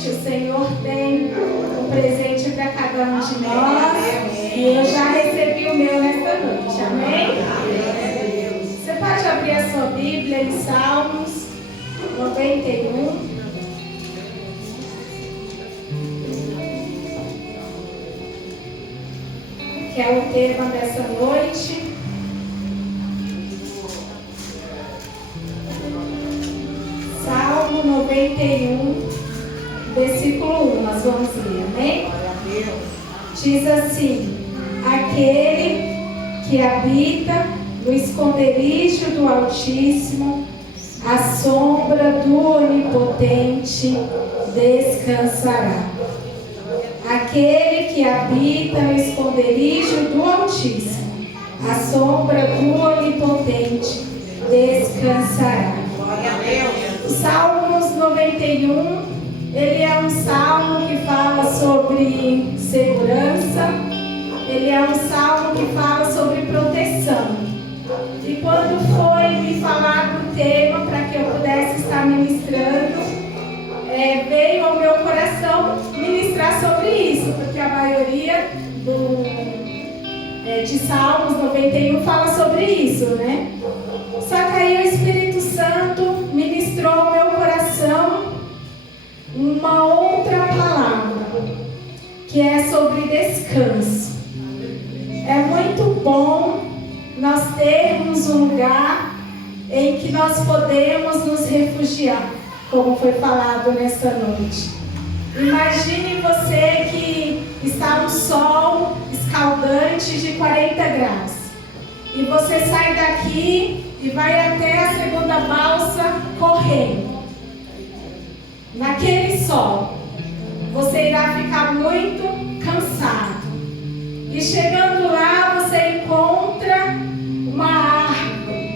noite o Senhor tem um presente para cada um de nós e eu já recebi o meu nesta noite, amém? Você pode abrir a sua Bíblia em Salmos 91. Que é o tema dessa noite. Salmo 91, versículo 1, nós vamos ler, amém? Diz assim: aquele que habita no esconderijo do Altíssimo, à sombra do Onipotente descansará. Aquele que habita no esconderijo do Altíssimo, à sombra do Onipotente descansará. O Salmos 91, ele é um salmo que fala sobre segurança, ele é um salmo que fala sobre proteção. E quando foi me falado o tema para que eu pudesse estar ministrando, veio ao meu coração ministrar sobre isso, porque a maioria de Salmos 91 fala sobre isso, né? Só que aí o Espírito Santo ministrou ao meu coração uma outra palavra, que é sobre descanso. É muito bom nós termos um lugar em que nós podemos nos refugiar, como foi falado nessa noite. Imagine você que está um sol escaldante de 40 graus e você sai daqui e vai até a segunda balsa correndo. Naquele sol, você irá ficar muito cansado. E chegando lá, você encontra uma árvore.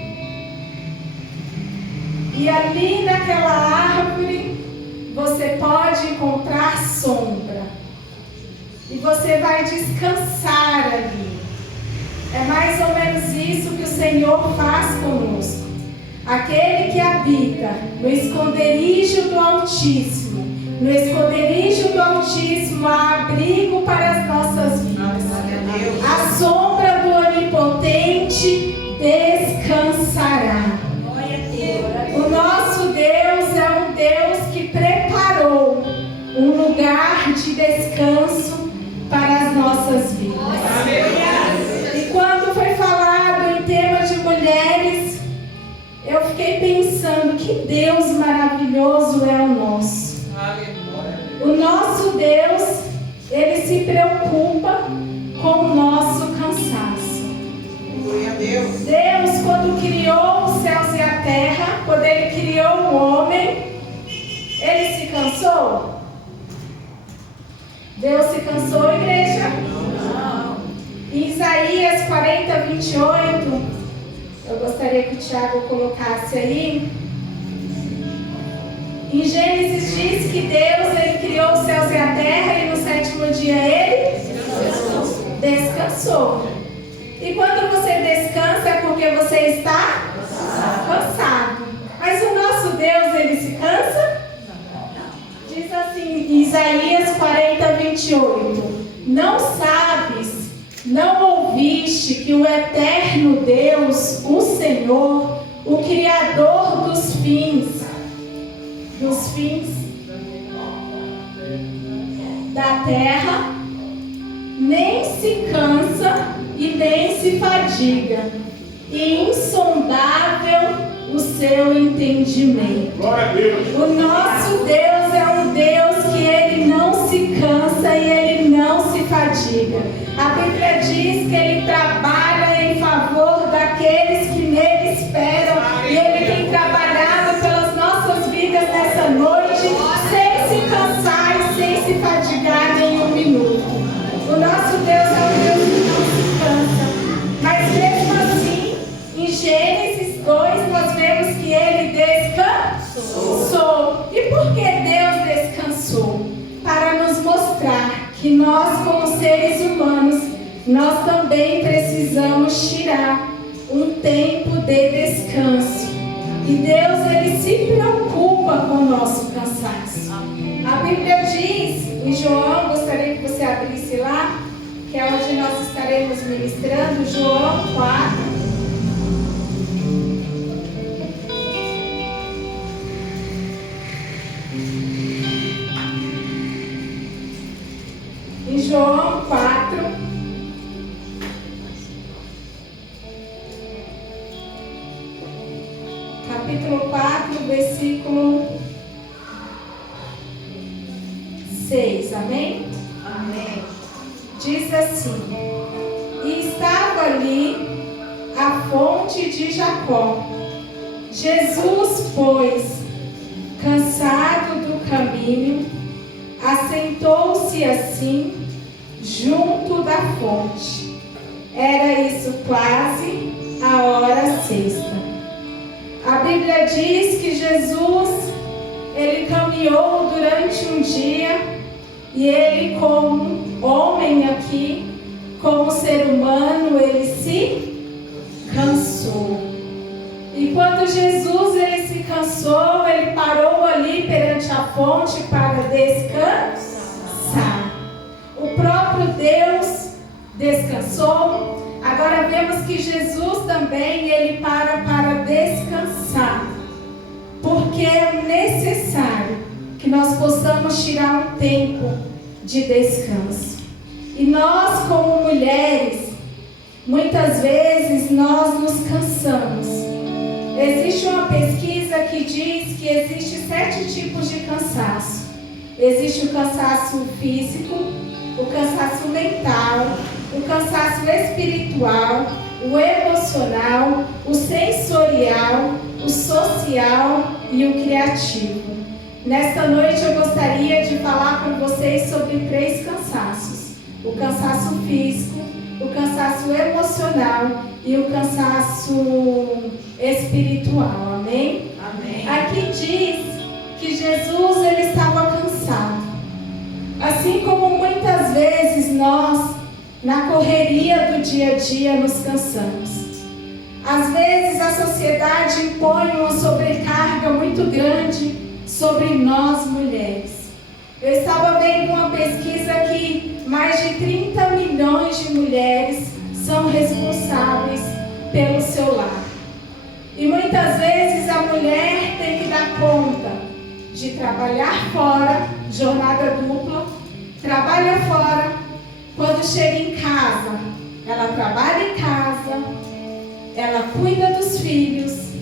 E ali naquela árvore, você pode encontrar sombra. E você vai descansar ali. É mais ou menos isso que o Senhor faz conosco. Aquele que habita no esconderijo do Altíssimo. No esconderijo do Altíssimo há abrigo para as nossas vidas. A sombra do Onipotente descansará. O nosso Deus é um Deus que preparou um lugar de descanso para as nossas vidas. E quando foi falado em tema de mulheres, eu fiquei pensando que Deus maravilhoso é o nosso. O nosso Deus, Ele se preocupa com o nosso cansaço. Deus, quando criou os céus e a terra, quando Ele criou o homem, Ele se cansou? Deus se cansou, igreja? Não. Em Isaías 40, 28, eu gostaria que o Tiago colocasse aí. Em Gênesis diz que Deus, Ele criou os céus e a terra e no sétimo dia Ele descansou. E quando você descansa é porque você está cansado. Mas o nosso Deus, Ele se cansa? Diz assim, Isaías 40, 28. Não sabes, não ouviste que o eterno Deus, o Senhor, o Criador dos fins da terra, nem se cansa e nem se fadiga, e insondável o seu entendimento. Glória a Deus. O nosso Deus é um Deus que Ele não se cansa e Ele não se fadiga. A Bíblia diz que Ele trabalha em favor daqueles que nele esperam, e Ele tem trabalhado pelas nossas vidas nessa noite, sem se cansar e sem se fadigar nenhum minuto. O nosso Deus é um Deus que não se cansa, mas mesmo assim, em Gênesis 2, nós vemos que Ele descansou. E por que Deus descansou? Para nos mostrar que nós, como seres humanos, nós também precisamos tirar um tempo de descanso. E Deus, Ele se preocupa com o nosso cansaço. A Bíblia diz, em João, gostaria que você abrisse lá, que é onde nós estaremos ministrando, João 4. Em João 4, capítulo 4, versículo 6, amém? Amém. Diz assim: e estava ali a fonte de Jacó. Jesus, pois, cansado do caminho, assentou-se assim junto da fonte. Era isso quase a hora sexta. A Bíblia diz que Jesus, ele caminhou durante um dia e ele, como homem aqui, como ser humano, ele se cansou. E quando Jesus ele se cansou, ele parou ali perante a fonte para descansar. O próprio Deus descansou. Agora vemos que Jesus também ele para descansar, porque é necessário que nós possamos tirar um tempo de descanso. E nós, como mulheres, muitas vezes nós nos cansamos. Existe uma pesquisa que diz que existe 7 tipos de cansaço. Existe o cansaço físico, o cansaço mental, o cansaço espiritual, o emocional, o sensorial, o social e o criativo. Nesta noite eu gostaria de falar com vocês sobre 3 cansaços: o cansaço físico, o cansaço emocional e o cansaço espiritual. Amém? Amém. Aqui diz que Jesus ele estava cansado. Assim como muitas vezes nós, na correria do dia a dia, nos cansamos. Às vezes a sociedade impõe uma sobrecarga muito grande sobre nós mulheres. Eu estava vendo uma pesquisa que mais de 30 milhões de mulheres são responsáveis pelo seu lar. E muitas vezes a mulher tem que dar conta de trabalhar fora, jornada dupla, trabalha fora, quando chega em casa, ela trabalha em casa, ela cuida dos filhos,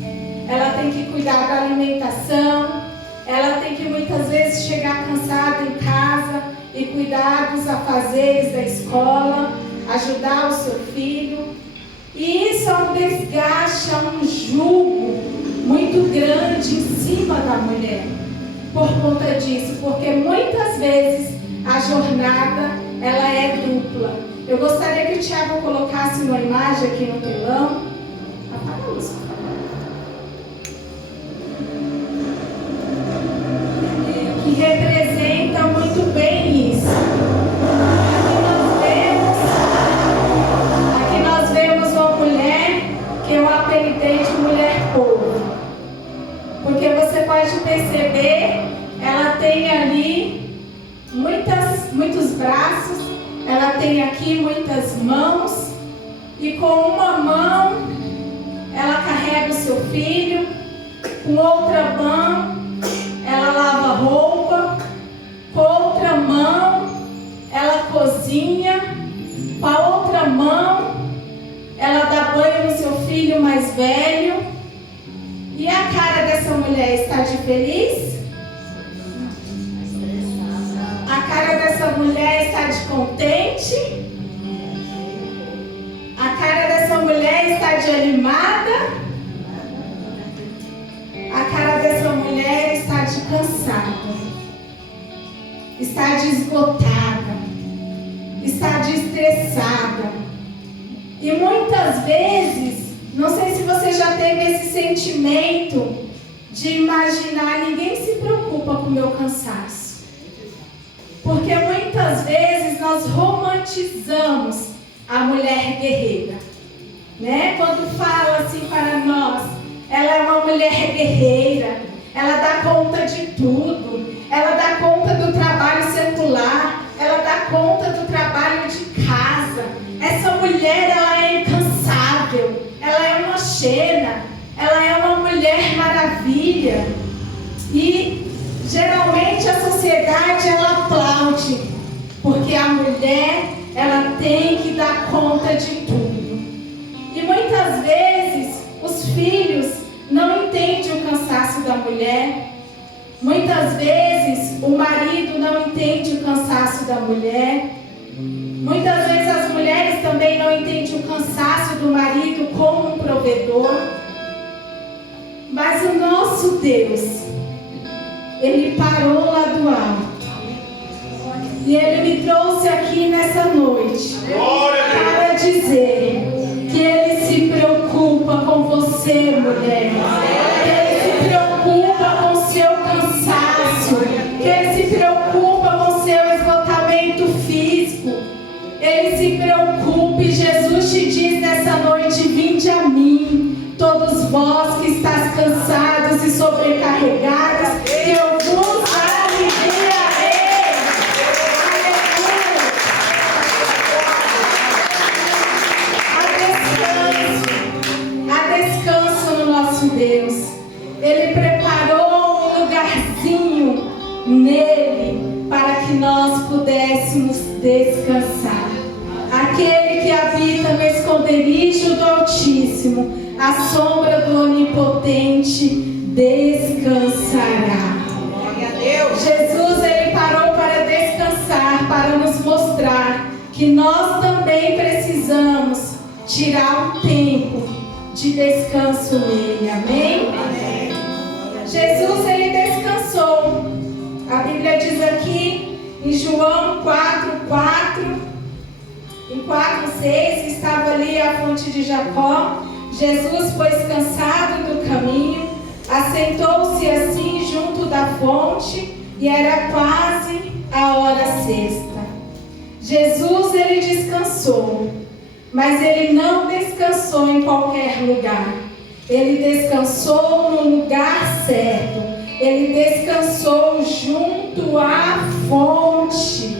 ela tem que cuidar da alimentação, ela tem que muitas vezes chegar cansada em casa e cuidar dos afazeres da escola, ajudar o seu filho. E isso é um desgaste, é um jugo muito grande em cima da mulher. Por conta disso, porque muitas vezes a jornada ela é dupla. Eu gostaria que o Thiago colocasse uma imagem aqui no telão. Apaga a luz, por favor. Que representa muito bem isso. Aqui nós vemos uma mulher que eu apelidei de mulher povo. Porque você pode perceber, ela tem ali muitos braços, ela tem aqui muitas mãos, e com uma mão ela carrega o seu filho, com outra mão ela lava roupa, com outra mão ela cozinha, com a outra mão ela dá banho no seu filho mais velho. E a cara dessa mulher está de feliz? A cara dessa mulher está de contente? A cara dessa mulher está de animada? A cara dessa mulher está de cansada, está de esgotada, está de estressada. E muitas vezes, não sei se você já teve esse sentimento de imaginar, ninguém se preocupa com o meu cansaço. Porque muitas vezes nós romantizamos a mulher guerreira, né? Quando fala assim para nós, ela é uma mulher guerreira, ela dá conta de tudo, ela dá conta do trabalho secular, ela dá conta do trabalho de casa. Essa mulher, ela é incansável, ela é uma Xena, ela é uma mulher maravilha. E geralmente a sociedade, ela aplaude, porque a mulher, ela tem que dar conta de tudo. E muitas vezes os filhos não entendem o cansaço da mulher. Muitas vezes o marido não entende o cansaço da mulher. Muitas vezes as mulheres também não entendem o cansaço do marido como um provedor. Mas o nosso Deus, Ele parou lá do alto. E Ele me trouxe aqui nessa noite para dizer que Ele se preocupa com você, mulher. Que Ele se preocupa com o seu cansaço. Que Ele se preocupa com o seu esgotamento físico. Ele se preocupa, e Jesus te diz nessa noite: vinde a mim, todos vós que estáis cansados e sobrecarregados, que eu vos aliviarei. Há descanso no nosso Deus. Ele preparou um lugarzinho nele para que nós pudéssemos descansar. Aquele que habita no esconderijo do Altíssimo, à sombra do Onipotente, descansará. Jesus, Ele parou para descansar, para nos mostrar que nós também precisamos tirar um tempo de descanso nele. Amém? Amém. Jesus, Ele descansou. A Bíblia diz aqui em João 4:4 e 4:6, estava ali a fonte de Jacó. Jesus, pois cansado do caminho, assentou-se assim junto da fonte, e era quase a hora sexta. Jesus, Ele descansou, mas Ele não descansou em qualquer lugar. Ele descansou no lugar certo. Ele descansou junto à fonte.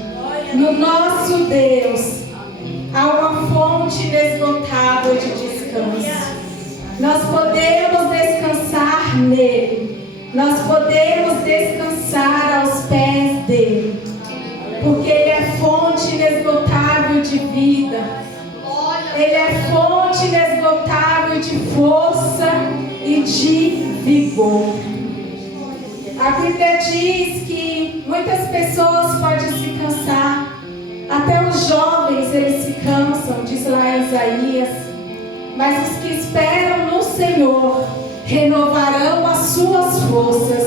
No nosso Deus há uma fonte inesgotável de descanso. Nós podemos descansar nele. Nós podemos descansar aos pés dele. Porque ele é fonte inesgotável de vida. Ele é fonte inesgotável de força e de vigor. A Bíblia diz que muitas pessoas podem se cansar. Até os jovens, eles se cansam, diz lá em Isaías. Mas os que esperam no Senhor renovarão as suas forças.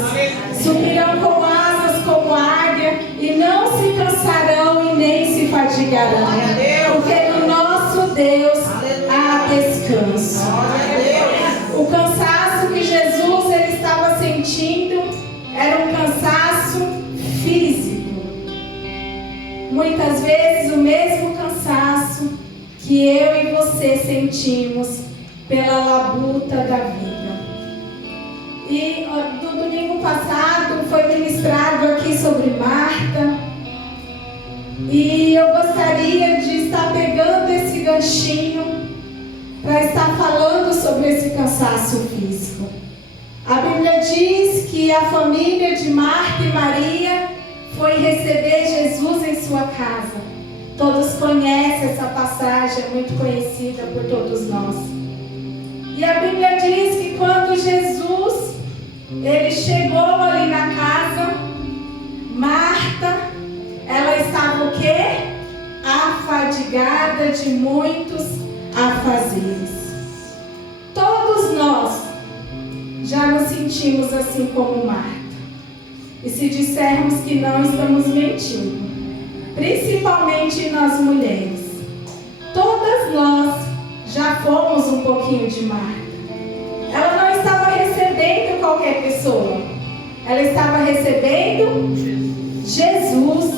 Subirão com asas como águia e não se cansarão e nem se fadigarão. Porque no nosso Deus há descanso. O cansaço que Jesus ele estava sentindo era um cansaço físico. Muitas vezes o mesmo cansaço que eu e você sentimos pela labuta da vida. E no domingo passado foi ministrado aqui sobre Marta. E eu gostaria de estar pegando esse ganchinho para estar falando sobre esse cansaço físico. A Bíblia diz que a família de Marta e Maria foi receber Jesus em sua casa. Todos conhecem essa passagem, é muito conhecida por todos nós. E a Bíblia diz que quando Jesus ele chegou ali na casa, Marta, ela estava o quê? Afadigada de muitos afazeres. Todos nós já nos sentimos assim como Marta. E se dissermos que não, estamos mentindo. Principalmente nós mulheres. Todas nós já fomos um pouquinho de Marta. Ela não estava recebendo qualquer pessoa. Ela estava recebendo Jesus.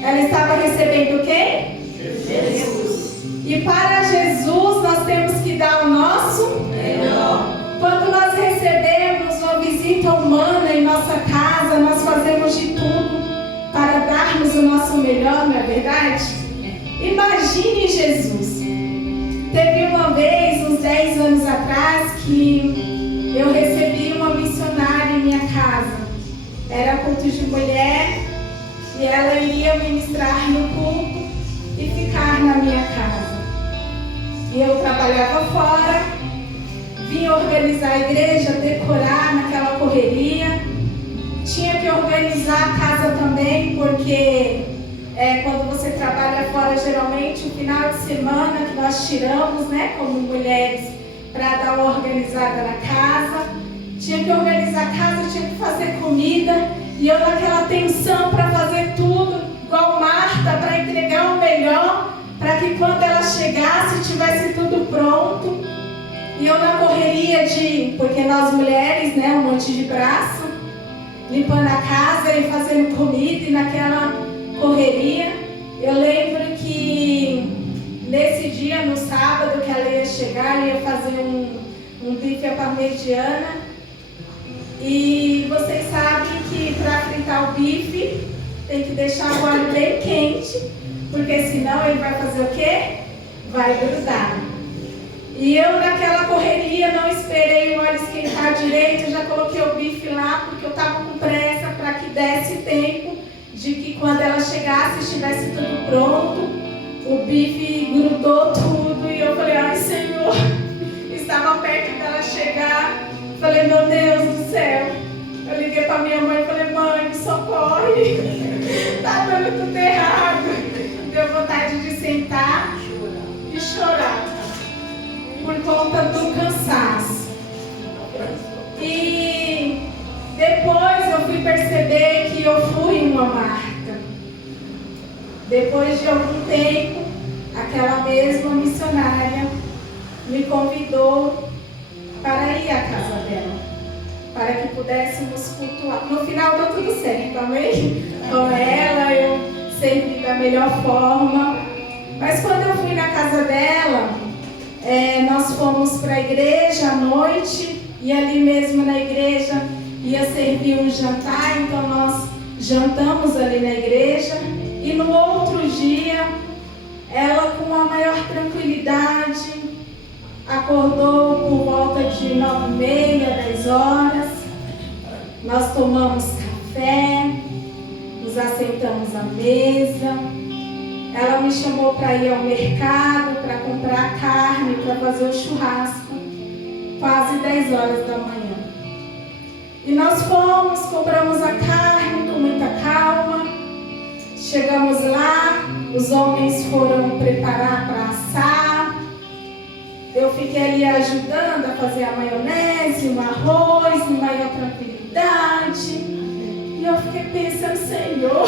Ela estava recebendo quem? Jesus. E para Jesus nós temos que dar o nosso melhor. Quando nós recebemos uma visita humana em nossa casa, nós fazemos de tudo para darmos o nosso melhor, não é verdade? Imagine Jesus. Teve uma vez, uns 10 anos atrás, que eu recebi uma missionária em minha casa. Era culto de mulher e ela iria ministrar no culto e ficar na minha casa. E eu trabalhava fora, vinha organizar a igreja, decorar naquela correria. Tinha que organizar a casa também, porque quando você trabalha fora, geralmente o final de semana que nós tiramos, né, como mulheres, para dar uma organizada na casa. Tinha que organizar a casa, tinha que fazer comida. E eu naquela tensão para fazer tudo, igual Marta, para entregar o melhor, para que quando ela chegasse tivesse tudo pronto. E eu na correria porque nós mulheres, né, um monte de braço, limpando a casa e fazendo comida, e naquela correria, eu lembro que nesse dia, no sábado, que ela ia chegar, ela ia fazer um bife à parmegiana. E vocês sabem que para fritar o bife tem que deixar o óleo bem quente, porque senão ele vai fazer o quê? Vai grudar. E eu naquela correria não esperei o óleo esquentar direito, eu já coloquei o bife lá porque eu estava com pressa para que desse tempo de que quando ela chegasse estivesse tudo pronto. O bife grudou tudo e eu falei, ai Senhor, estava perto dela chegar. Falei, meu Deus do céu. Eu liguei para minha mãe e falei, mãe, me socorre. Tá dando tudo errado. Deu vontade de sentar e chorar por conta do cansaço. E depois eu fui perceber que eu fui uma Marta. Depois de algum tempo, aquela mesma missionária me convidou para ir à casa dela, para que pudéssemos cultuar. No final deu tudo certo, amém? Com ela eu servi da melhor forma. Mas quando eu fui na casa dela, nós fomos para a igreja à noite, e ali mesmo na igreja ia servir um jantar, então nós jantamos ali na igreja. E no outro dia, ela com a maior tranquilidade, acordou por volta de 9h30, 10 horas. Nós tomamos café, nos assentamos à mesa. Ela me chamou para ir ao mercado, para comprar carne, para fazer o churrasco, quase 10 horas da manhã. E nós fomos, compramos a carne com muita calma. Chegamos lá, os homens foram preparar para assar. Eu fiquei ali ajudando a fazer a maionese, o arroz, em maior tranquilidade. E eu fiquei pensando, Senhor.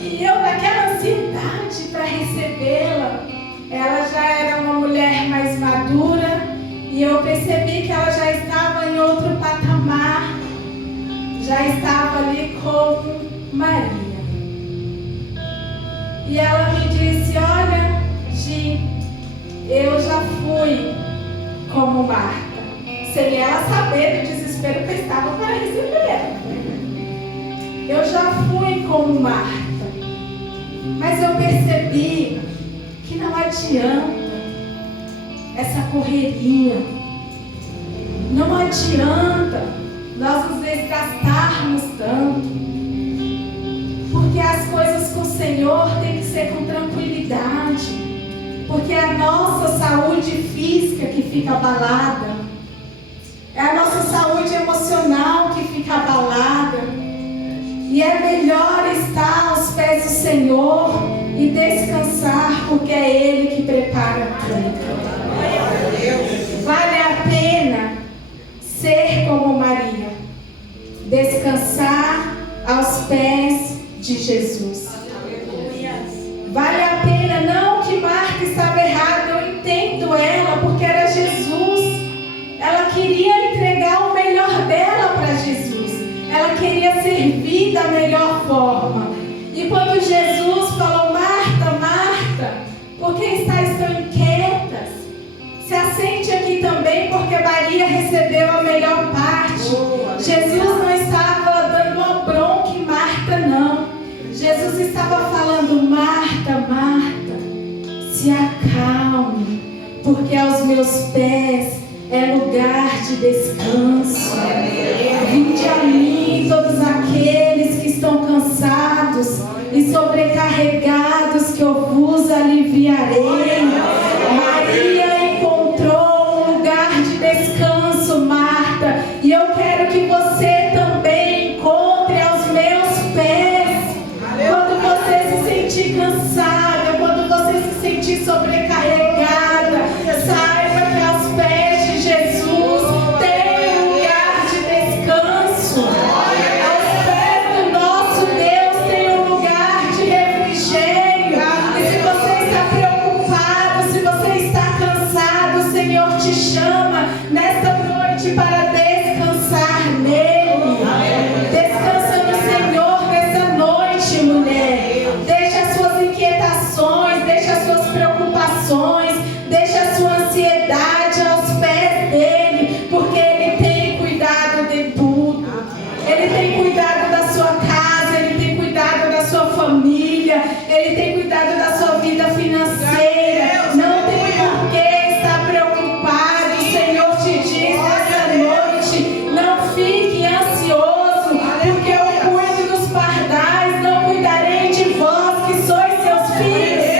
E eu naquela ansiedade para recebê-la. Ela já era uma mulher mais madura. E eu percebi que ela já estava em outro patamar. Já estava ali como Maria. E ela me disse, olha, Gi, eu já fui como Marta, sem ela saber do desespero que eu estava para receber ela. Eu já fui como Marta, mas eu percebi que não adianta essa correria, não adianta nós nos desgastarmos tanto, porque as coisas com o Senhor têm que ser com tranquilidade. Porque é a nossa saúde física que fica abalada. É a nossa saúde emocional que fica abalada. E é melhor estar aos pés do Senhor e descansar, porque é Ele que prepara tudo. Vale a pena ser como Maria. Descansar aos pés de Jesus. Vale a pena, não que Marta estava errada, eu entendo ela, porque era Jesus. Ela queria entregar o melhor dela para Jesus. Ela queria servir da melhor forma. E quando Jesus falou, Marta, Marta, por que estáis tão inquietas? Se assente aqui também, porque recebeu a melhor parte. Jesus não estava dando uma bronca em Marta, não. Jesus estava falando: Marta, Marta, se acalme, porque aos meus pés é lugar de descanso. Vinde a mim todos aqueles que estão cansados e sobrecarregados, que eu vos aliviarei. Maria encontrou um lugar de descanso, Marta, e eu quero que você também encontre aos meus pés. Quando você se sentir cansada, quando você se sentir sobrecarregada, saiba que aos pés de Jesus tem um lugar de descanso. Aos pés do nosso Deus tem um lugar de refrigério. E se você está preocupado, se você está cansado, o Senhor te chama nesta noite para descansar nele. Descansa no Senhor nessa noite, mulher. Deixa as suas inquietações, deixa as suas preocupações, deixa a sua ansiedade aos pés dele, porque ele tem cuidado de tudo. Ele tem cuidado da sua casa, ele tem cuidado da sua família, ele tem cuidado da sua vida financeira. Não tem por que estar preocupado. O Senhor te diz nessa noite: não fique ansioso, porque eu cuido dos pardais, não cuidarei de vós que sois seus filhos.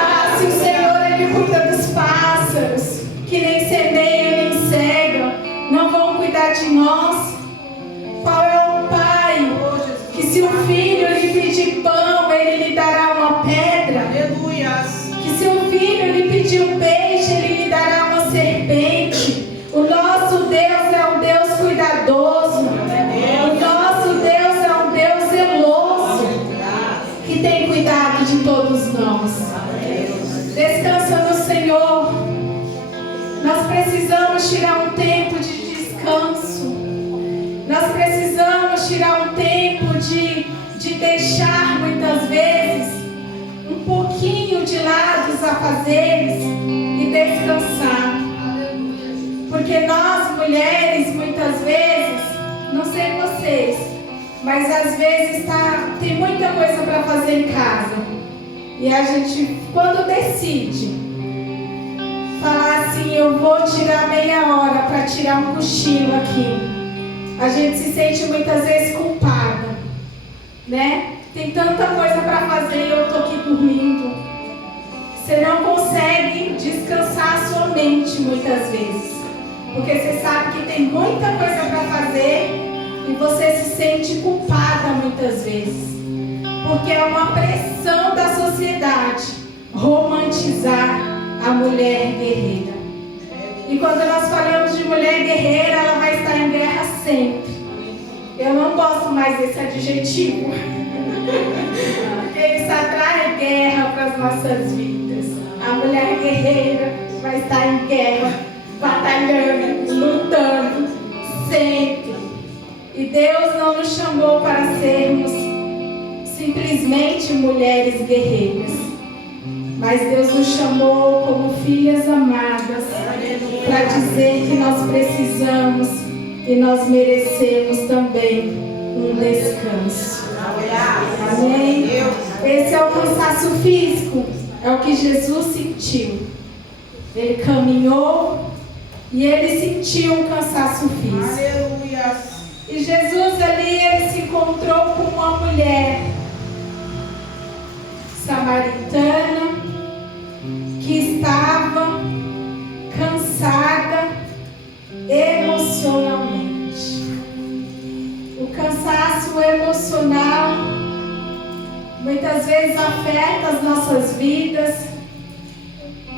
Ah, se o Senhor ele cuida dos pássaros, que nem semeiam nem cegam, não vão cuidar de nós? Qual é o pai que, se o filho lhe pedir pão, ele lhe dará uma pedra? Que se o filho lhe pedir um peixe, ele lhe dará uma serpente? O nosso Deus é um Deus cuidadoso. O nosso Deus é um Deus zeloso, que tem cuidado de todos nós. Descansa no Senhor. Nós precisamos tirar um tempo de descanso. Nós precisamos tirar um tempo de deixar muitas vezes um pouquinho de lado os afazeres e descansar. Porque nós mulheres, muitas vezes, não sei vocês, mas às vezes tem muita coisa para fazer em casa. E a gente, quando decide falar assim: eu vou tirar meia hora para tirar um cochilo aqui, a gente se sente muitas vezes culpada, né? Tem tanta coisa para fazer e eu estou aqui dormindo. Você não consegue descansar a sua mente muitas vezes, porque você sabe que tem muita coisa para fazer e você se sente culpada muitas vezes, porque é uma pressão da sociedade romantizar a mulher guerreira. E quando nós falamos de mulher guerreira, ela vai estar em guerra sempre. Eu não gosto mais desse adjetivo, porque isso atrai guerra para as nossas vidas. A mulher guerreira vai estar em guerra, batalhando, lutando, sempre. E Deus não nos chamou para sermos simplesmente mulheres guerreiras, mas Deus nos chamou como filhas amadas, para dizer que nós precisamos e nós merecemos também um descanso. Amém? Esse é o cansaço físico, é o que Jesus sentiu. Ele caminhou e ele sentiu um cansaço físico. E Jesus ali, ele se encontrou com uma mulher samaritana que estava cansada emocionalmente. O cansaço emocional muitas vezes afeta as nossas vidas,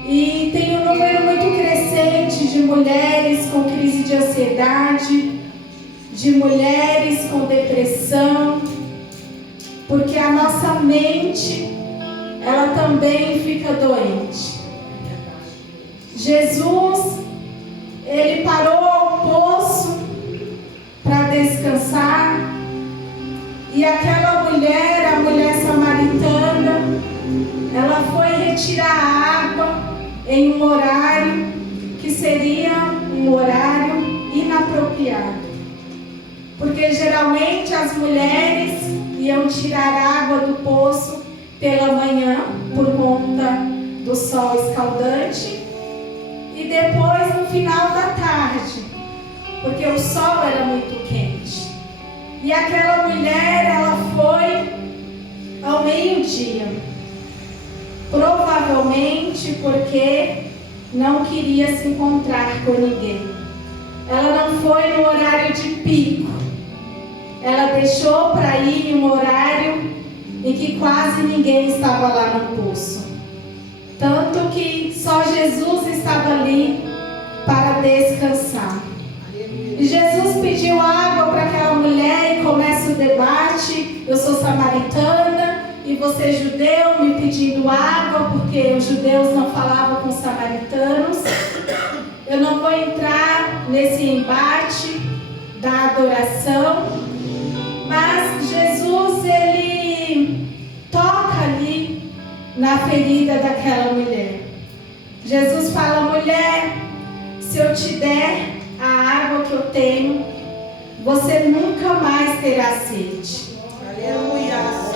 e tem um número muito crescente de mulheres com crise de ansiedade, de mulheres com depressão, porque a nossa mente, ela também fica doente. Jesus, ele parou ao poço para descansar, e aquela mulher, a mulher samaritana, ela foi retirar água em um horário que que seria um horário inapropriado, porque geralmente as mulheres iam tirar água do poço pela manhã por conta do sol escaldante e depois no final da tarde, porque o sol era muito quente. E aquela mulher, ela foi ao meio-dia, provavelmente porque não queria se encontrar com ninguém. Ela não foi no horário de pico, ela deixou para ir em um horário em que quase ninguém estava lá no poço, tanto que só Jesus estava ali para descansar. E Jesus pediu água para aquela mulher e começa o debate. Eu sou samaritana e você é judeu me pedindo água, porque os judeus não falavam com os samaritanos. Eu não vou entrar nesse embate da adoração, mas Jesus, ele toca ali na ferida daquela mulher. Jesus fala: mulher, se eu te der a água que eu tenho, você nunca mais terá sede. Aleluia.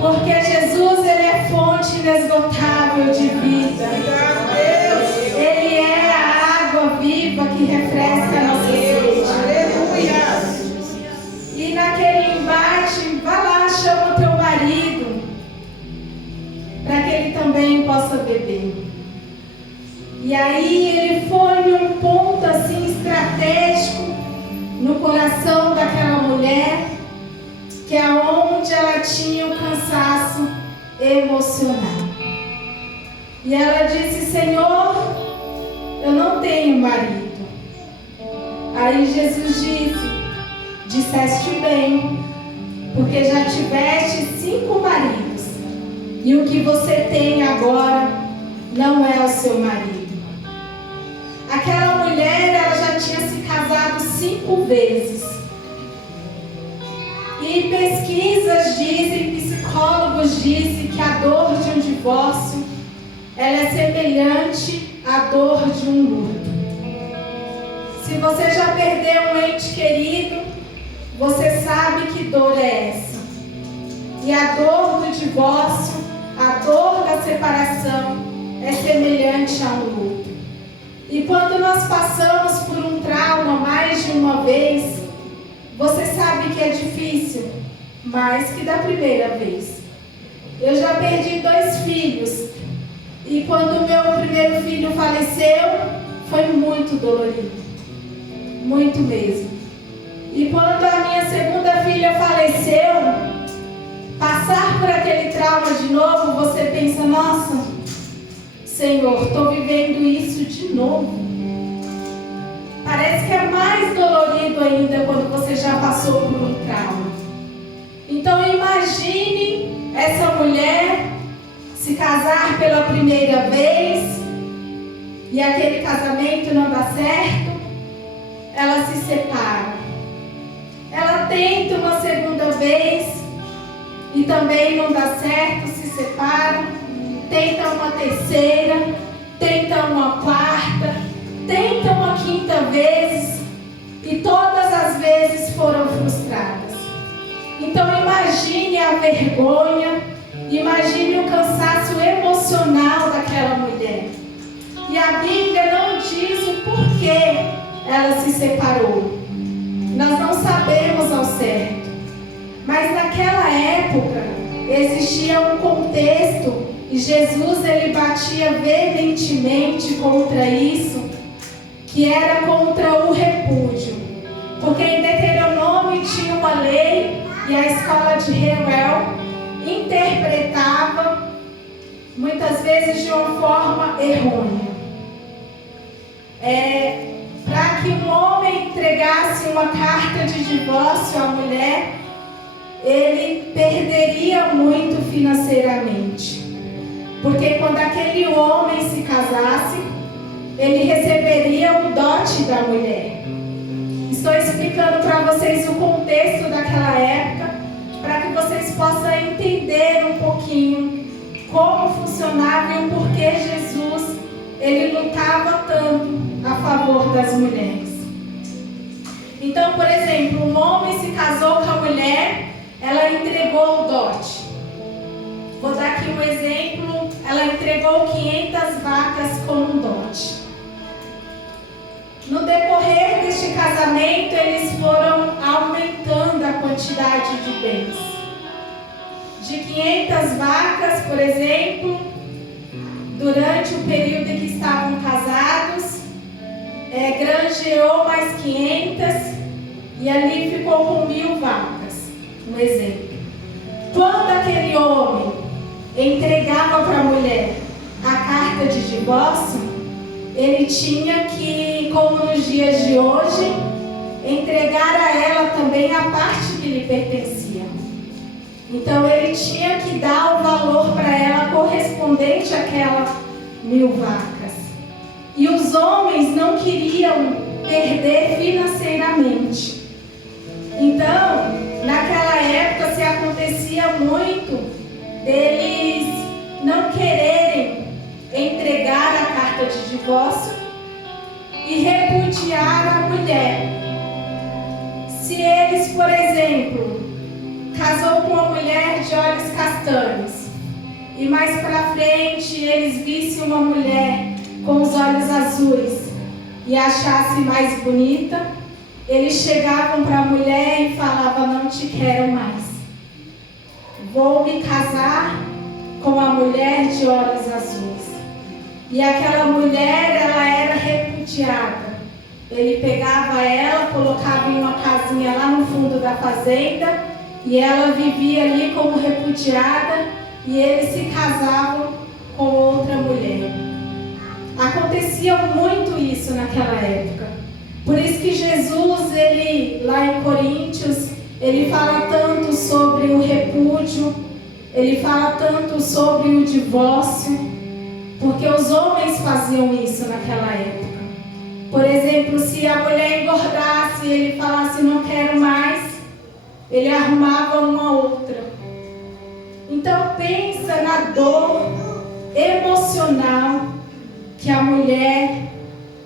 Porque Jesus, ele é fonte inesgotável de vida. Ele é a água viva que refresca a nossa sede. Aleluia. E naquele embate, vá lá, chama o teu marido, para que ele também possa beber. E aí ele foi num ponto assim estratégico no coração daquela mulher, que é onde ela tinha um cansaço emocional. E ela disse: Senhor, eu não tenho marido. Aí Jesus disse: disseste bem, porque já tiveste 5 maridos, e o que você tem agora não é o seu marido. Aquela mulher, ela já tinha se casado 5 vezes. E pesquisas dizem, psicólogos dizem que a dor de um divórcio, ela é semelhante à dor de um luto. Se você já perdeu um ente querido, você sabe que dor é essa. E a dor do divórcio, a dor da separação, é semelhante a um luto. E quando nós passamos por um trauma mais de uma vez, você sabe que é difícil, mais que da primeira vez. Eu já perdi 2 filhos, e quando o meu primeiro filho faleceu, foi muito dolorido, muito mesmo. E quando a minha segunda filha faleceu, passar por aquele trauma de novo, você pensa: nossa, Senhor, estou vivendo isso de novo. Parece que é mais dolorido ainda quando você já passou por um trauma. Então imagine essa mulher se casar pela primeira vez e aquele casamento não dá certo, ela se separa. Ela tenta uma segunda vez e também não dá certo, se separa. Tenta uma terceira, tenta uma quarta, tenta uma quinta vez, e todas as vezes foram frustradas. Então imagine a vergonha, imagine o cansaço emocional daquela mulher. E a Bíblia não diz o porquê ela se separou. Nós não sabemos ao certo. Mas naquela época existia um contexto, e Jesus, ele batia veementemente contra isso, que era contra o repúdio. Porque em Deuteronômio tinha uma lei, e a escola de Reuel interpretava muitas vezes de uma forma errônea. Para que um homem entregasse uma carta de divórcio à mulher, ele perderia muito financeiramente. Porque quando aquele homem se casasse, ele receberia o dote da mulher. Estou explicando para vocês o contexto daquela época, para que vocês possam entender um pouquinho como funcionava e o porquê Jesus, ele lutava tanto a favor das mulheres. Então, por exemplo, um homem se casou com a mulher, ela entregou o dote. Vou dar aqui um exemplo, ela entregou 500 vacas como um dote. No decorrer deste casamento, eles foram aumentando a quantidade de bens. De 500 vacas, por exemplo, durante o período em que estavam casados, granjeou mais 500 e ali ficou com 1000 vacas. Um exemplo. Quando aquele homem entregava para a mulher a carta de divórcio, ele tinha que, como nos dias de hoje, entregar a ela também a parte que lhe pertencia. Então ele tinha que dar o valor para ela correspondente àquela 1000 vacas. E os homens não queriam perder financeiramente. Então, naquela época se acontecia muito deles não quererem entregar a carta de divórcio e repudiar a mulher. Se eles, por exemplo, casou com uma mulher de olhos castanhos e mais para frente eles vissem uma mulher com os olhos azuis e achassem mais bonita, eles chegavam para a mulher e falavam: não te quero mais, vou me casar com a mulher de olhos azuis. E aquela mulher, ela era repudiada. Ele pegava ela, colocava em uma casinha lá no fundo da fazenda e ela vivia ali como repudiada e eles se casavam com outra mulher. Acontecia muito isso naquela época. Por isso que Jesus, ele, lá em Coríntios, ele fala tanto sobre o repúdio, ele fala tanto sobre o divórcio, porque os homens faziam isso naquela época. Por exemplo, se a mulher engordasse e ele falasse: não quero mais, ele arrumava uma outra. Então pensa na dor emocional que a mulher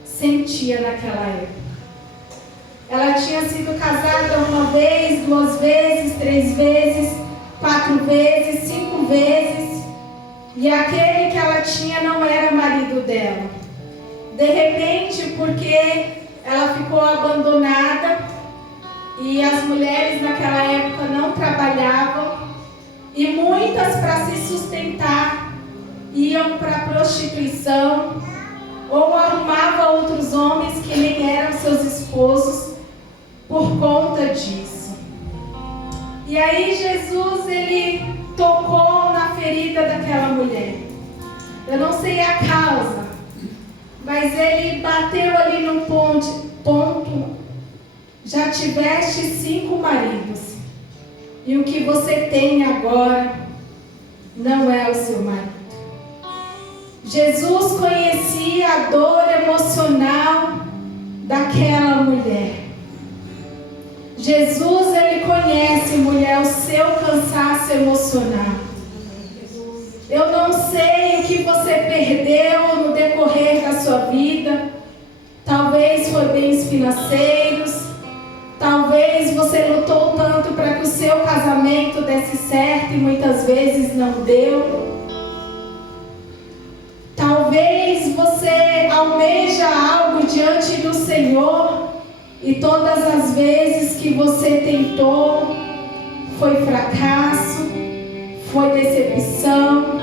sentia naquela época. Ela tinha sido casada uma vez, 2 vezes, 3 vezes, 4 vezes, 5 vezes, e aquele que ela tinha não era marido dela. De repente, porque ela ficou abandonada e as mulheres naquela época não trabalhavam e muitas, para se sustentar, iam para a prostituição ou arrumavam outros homens que nem eram seus esposos por conta disso. E aí Jesus, ele tocou na ferida daquela mulher. Eu não sei a causa, mas ele bateu ali no ponto: já tiveste 5 maridos, e o que você tem agora não é o seu marido. Jesus conhecia a dor emocional daquela mulher. Jesus, ele conhece, mulher, o seu cansaço emocional. Eu não sei o que você perdeu no decorrer da sua vida. Talvez foi bens financeiros. Talvez você lutou tanto para que o seu casamento desse certo e muitas vezes não deu. Talvez você almeja algo diante do Senhor e todas as vezes que você tentou foi fracasso, foi decepção,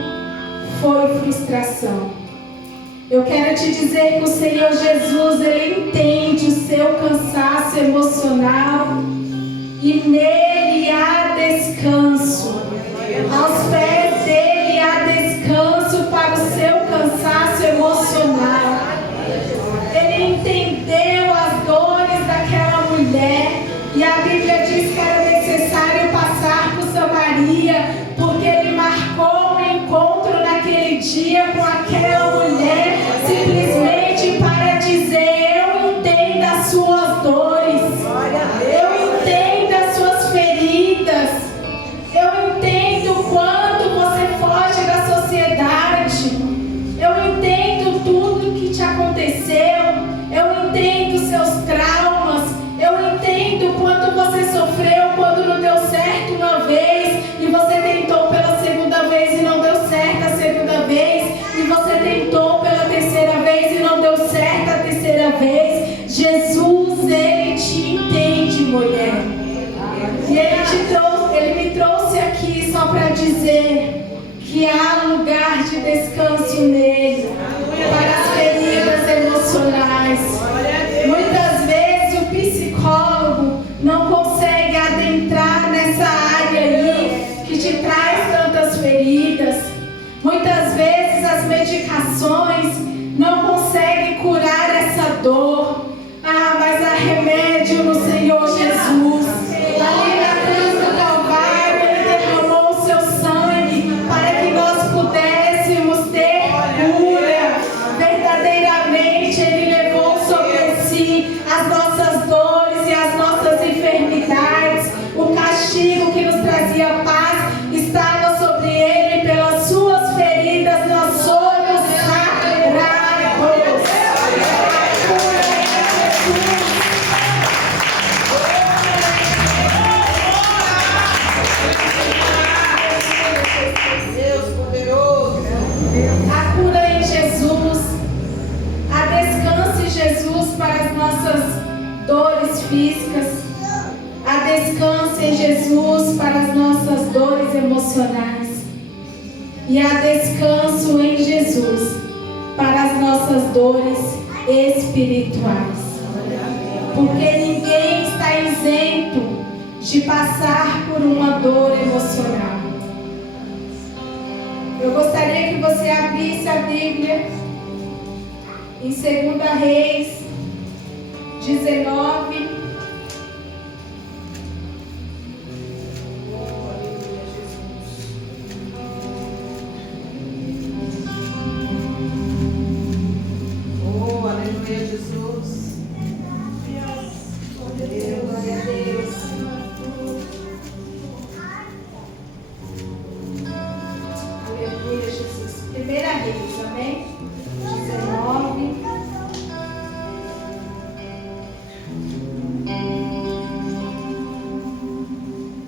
foi frustração. Eu quero te dizer que o Senhor Jesus, ele entende o seu cansaço emocional e nele há descanso. Aos pés dele há descanso para o seu cansaço emocional. Ele entendeu as dores daquela mulher e a Bíblia diz que era necessário passar por Samaria, porque ele marcou um encontro naquele dia com aquela mulher, simplesmente para dizer: eu entendo as suas dores, eu entendo as suas feridas. que há lugar de descanso nele para as feridas emocionais. Muitas vezes o psicólogo não consegue adentrar nessa área aí que te traz tantas feridas. Muitas vezes as medicações não conseguem curar essa dor. Mas há remédio no Senhor Jesus. Ali na cruz do Calvário, Ele derramou o seu sangue para que nós pudéssemos ter cura. Verdadeiramente, Ele levou sobre si as nossas dores e as nossas enfermidades. O castigo que nos trazia paz estava sobre Ele, pelas suas feridas nós somos sarados. A cura em Jesus, a descanso em Jesus para as nossas dores físicas, a descanso em Jesus para as nossas dores emocionais e a descanso em Jesus para as nossas dores espirituais. Porque ninguém está isento de passar por uma dor emocional. Eu gostaria que você abrisse a Bíblia em 2 Reis 19. Oh, aleluia, Jesus. Glória a Deus. Aleluia, Jesus. 1 Reis, amém? 19.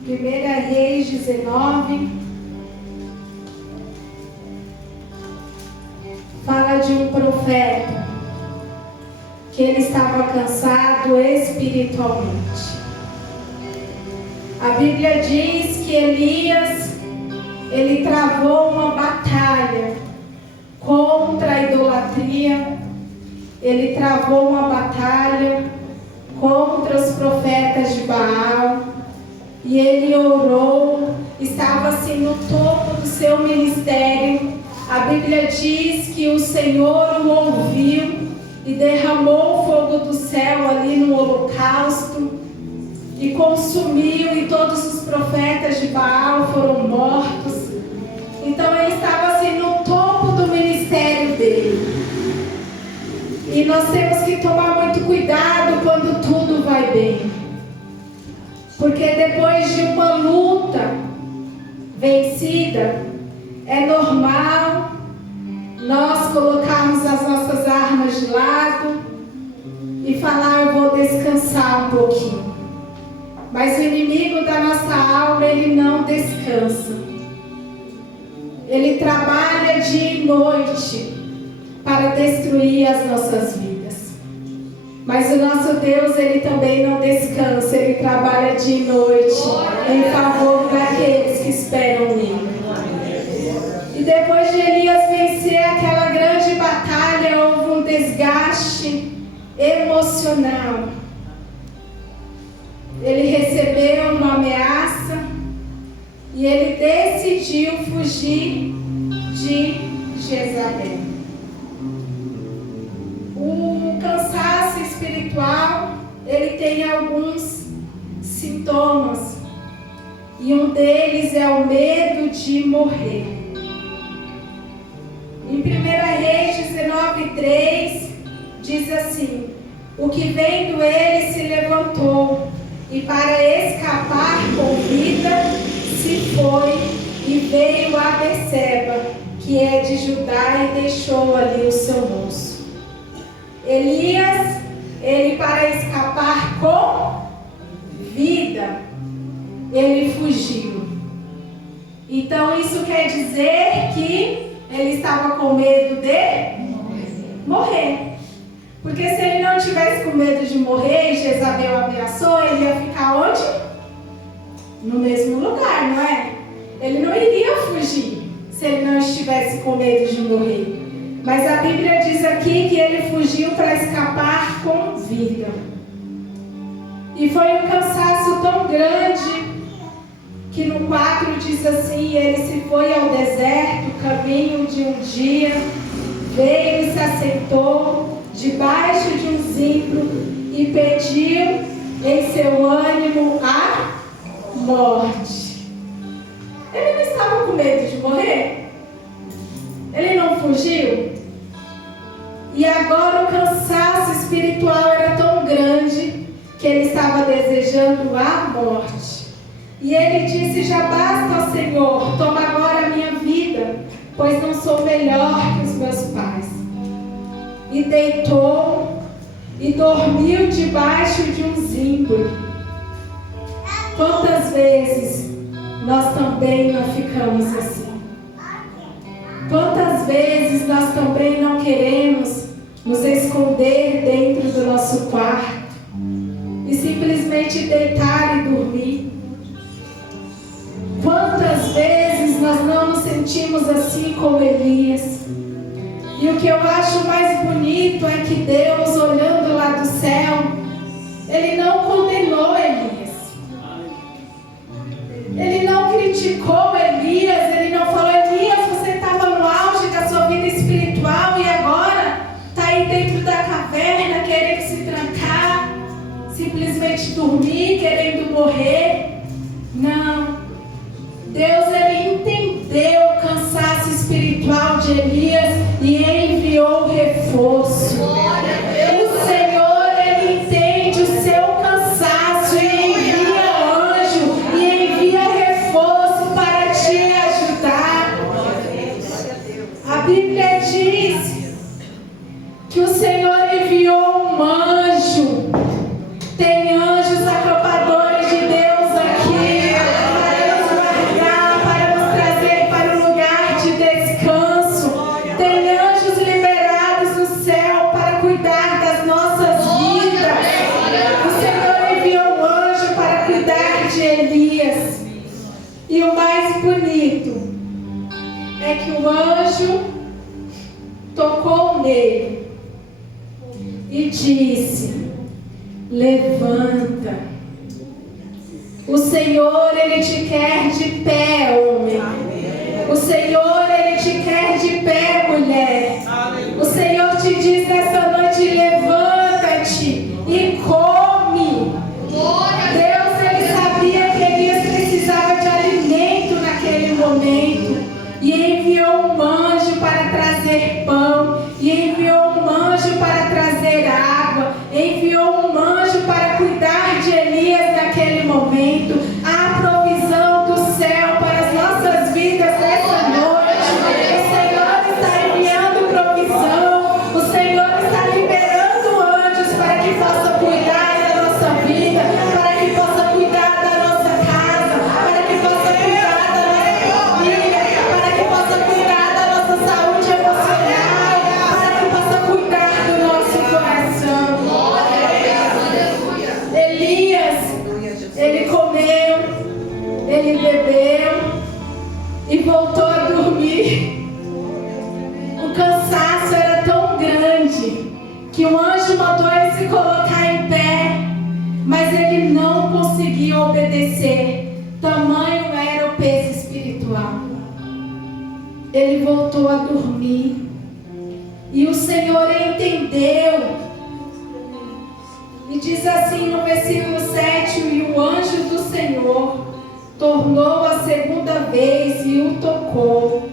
Primeira Reis 19 fala de um profeta que ele estava cansado espiritualmente. A Bíblia diz que Elias, ele travou uma batalha contra a idolatria, ele travou uma batalha contra os profetas de Baal, e ele orou, estava assim no topo do seu ministério. A Bíblia diz que o Senhor o ouviu e derramou o fogo do céu ali no holocausto e consumiu, e todos os profetas de Baal foram mortos. Então ele estava assim no topo do ministério dele. E nós temos que tomar muito cuidado quando tudo vai bem, porque depois de uma luta vencida, é normal nós colocarmos as nossas armas de lado e falar: eu vou descansar um pouquinho. Mas o inimigo da nossa alma, ele não descansa. Ele trabalha dia e noite para destruir as nossas vidas. Mas o nosso Deus, ele também não descansa. Ele trabalha dia e noite em favor daqueles que esperam nele. E depois de Elias vencer aquela grande batalha, houve um desgaste emocional. Ele recebeu uma ameaça e ele decidiu fugir de Jezabel. O cansaço espiritual, ele tem alguns sintomas, e um deles é o medo de morrer. Em 1 Reis 19:3 diz assim: o que vendo ele se levantou, e para escapar com vida se foi e veio a Berseba, que é de Judá, e deixou ali o seu moço. Elias, ele para escapar com vida, ele fugiu. Então isso quer dizer que ele estava com medo de morrer. Porque se ele não tivesse com medo de morrer e Jezabel ameaçou, ele ia ficar onde? No mesmo lugar, não é? Ele não iria fugir. se ele não estivesse com medo de morrer. Mas a Bíblia diz aqui que ele fugiu para escapar com vida. E foi um cansaço tão grande que no 4 diz assim: ele se foi ao deserto, caminho de um dia, veio e se assentou debaixo de um zimbro e pediu em seu ânimo a morte. Ele não estava com medo de morrer? Ele não fugiu? E agora o cansaço espiritual era tão grande que ele estava desejando a morte. E ele disse: já basta, ó Senhor, toma agora a minha vida, pois não sou melhor que os meus pais. E deitou e dormiu debaixo de um zimbro. Quantas vezes nós também não ficamos assim? Quantas vezes nós também não queremos nos esconder dentro do nosso quarto e simplesmente deitar e dormir? Quantas vezes nós não nos sentimos assim como Elias? E o que eu acho mais bonito é que Deus, olhando lá do céu, Ele não condenou Elias. Ele não criticou Elias, Ele não falou: Elias, você estava no auge da sua vida espiritual e agora está aí dentro da caverna querendo se trancar, simplesmente dormir, querendo morrer. Não. Deus, Ele entendeu o cansaço espiritual de Elias e enviou reforço. O Senhor, Ele entende o seu cansaço e envia anjo e envia reforço para te ajudar. A Bíblia diz que o Senhor enviou um anjo. Tem anjos acampadores de Deus aqui para nos guardar, para nos trazer para um lugar de descanso. Tem anjos liberados no céu para cuidar das nossas vidas. O Senhor enviou um anjo para cuidar de Elias. E o mais bonito é que o anjo tocou nele e disse: levanta. O Senhor, Ele te quer de pé, homem. O Senhor, Ele te quer de pé, mulher. O Senhor te diz nessa noite: levanta-te e come. Deus, Ele sabia que Elias precisava de alimento naquele momento e enviou um anjo para trazer pão, e enviou um anjo para trazer água, enviou um anjo para cuidar de Elias naquele momento. A provisão do céu para as nossas vidas nessa noite. O Senhor está enviando provisão, o Senhor está liberando anjos para que possa cuidar da nossa vida, para que possa cuidar da nossa casa, para que possa cuidar da nossa família, para que possa cuidar da nossa saúde emocional, para que possa cuidar do nosso coração. Elias, ele comeu, ele bebeu e voltou a dormir. O cansaço era tão grande que o anjo mandou ele se colocar em pé, mas ele não conseguia obedecer. Tamanho era o peso espiritual. Ele voltou a dormir. E o Senhor entendeu. E diz assim no versículo 7: e o anjo do Senhor tornou a segunda vez e o tocou.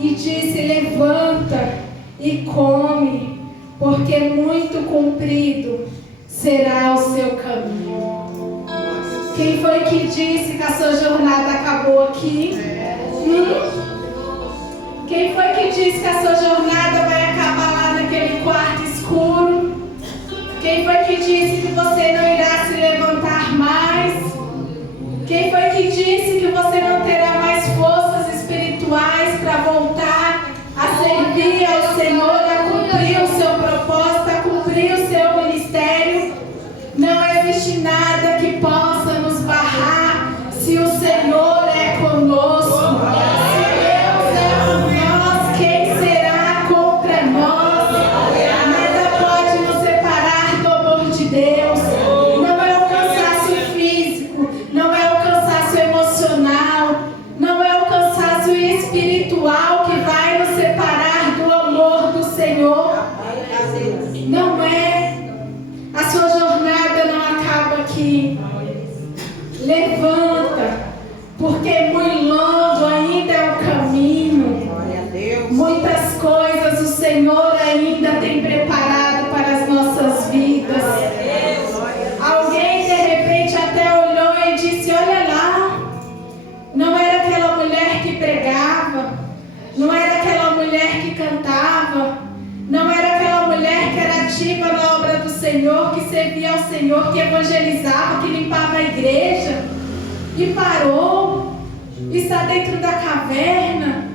E disse: levanta e come, porque muito comprido será o seu caminho. Quem foi que disse que a sua jornada acabou aqui? Quem foi que disse que a sua jornada vai acabar lá naquele quarto escuro? Quem foi que disse que você não irá se levantar mais? Quem foi que disse que você não terá mais forças espirituais para voltar a servir ao Senhor, a cumprir o seu propósito, a cumprir o seu ministério? Não existe nada que possa nos barrar se o Senhor é conosco. Se Deus é espiritual que vai nos separar do amor do Senhor. Não é. A sua jornada não acaba aqui. Levanta, porque muito longo ainda é o caminho. Muitas coisas o Senhor ainda tem preparado para as nossas vidas. Alguém de repente até olhou e disse: olha lá, não era aquela mulher que pregava, não era aquela mulher que cantava, não era aquela mulher que era ativa na obra do Senhor, que servia ao Senhor, que evangelizava, que limpava a igreja, e parou, está dentro da caverna,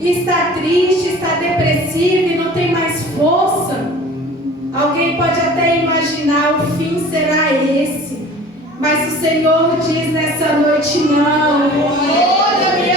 está triste, está depressivo e não tem mais força. Alguém pode até imaginar: o fim será esse. Mas o Senhor diz nessa noite: não. Olha,